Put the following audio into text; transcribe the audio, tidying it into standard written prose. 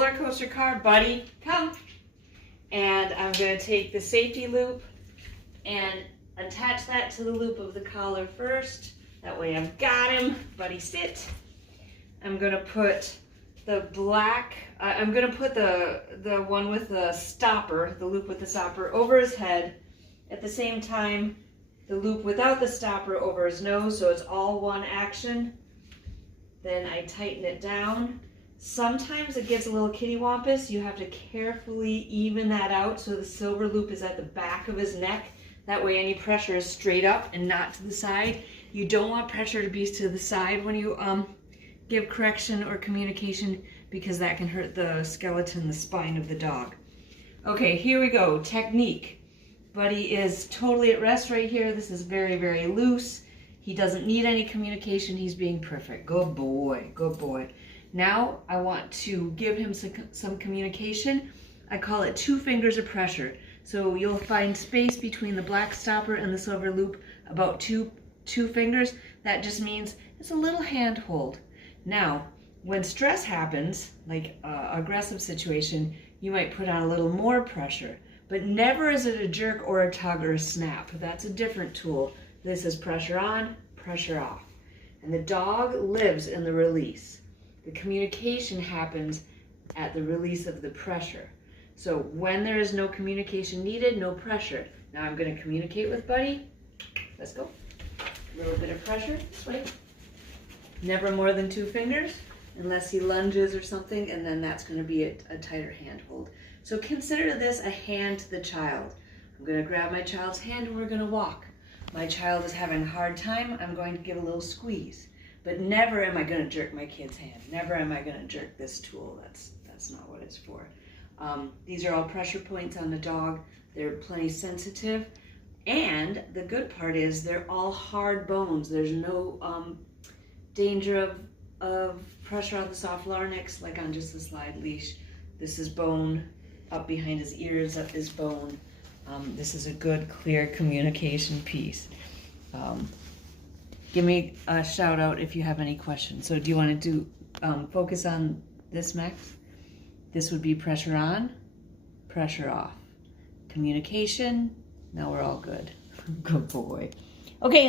roller coaster car, buddy, come. And I'm going to take the safety loop and attach that to the loop of the collar first. That way I've got him. Buddy, sit. I'm going to put the black, I'm going to put the one with the stopper, the loop with the stopper, over his head. At the same time, the loop without the stopper over his nose, so it's all one action. Then I tighten it down. Sometimes it gets a little kittywampus. You have to carefully even that out so the silver loop is at the back of his neck. That way any pressure is straight up and not to the side. You don't want pressure to be to the side when you give correction or communication, because that can hurt the skeleton, the spine of the dog. Okay, here we go. Technique. Buddy is totally at rest right here. This is very, very loose. He doesn't need any communication. He's being perfect. Good boy, good boy. Now I want to give him some communication. I call it 2 fingers of pressure. So you'll find space between the black stopper and the silver loop, about two fingers. That just means it's a little hand hold. Now, when stress happens, like an aggressive situation, you might put on a little more pressure, but never is it a jerk or a tug or a snap. That's a different tool. This is pressure on, pressure off. And the dog lives in the release. The communication happens at the release of the pressure. So when there is no communication needed, no pressure. Now I'm going to communicate with Buddy. Let's go. A little bit of pressure this way. Never more than 2 fingers, unless he lunges or something, and then that's going to be a tighter handhold. So consider this a hand to the child. I'm going to grab my child's hand and we're going to walk. My child is having a hard time, I'm going to give a little squeeze. But never am I going to jerk my kid's hand. Never am I going to jerk this tool. That's not what it's for. These are all pressure points on the dog. They're plenty sensitive. And the good part is they're all hard bones. There's no danger of pressure on the soft larynx like on just a slide leash. This is bone. Up behind his ears up is bone. This is a good, clear communication piece. Give me a shout out if you have any questions. So do you want to focus on this, Max? This would be pressure on, pressure off. Communication, now we're all good. Good boy. Okay.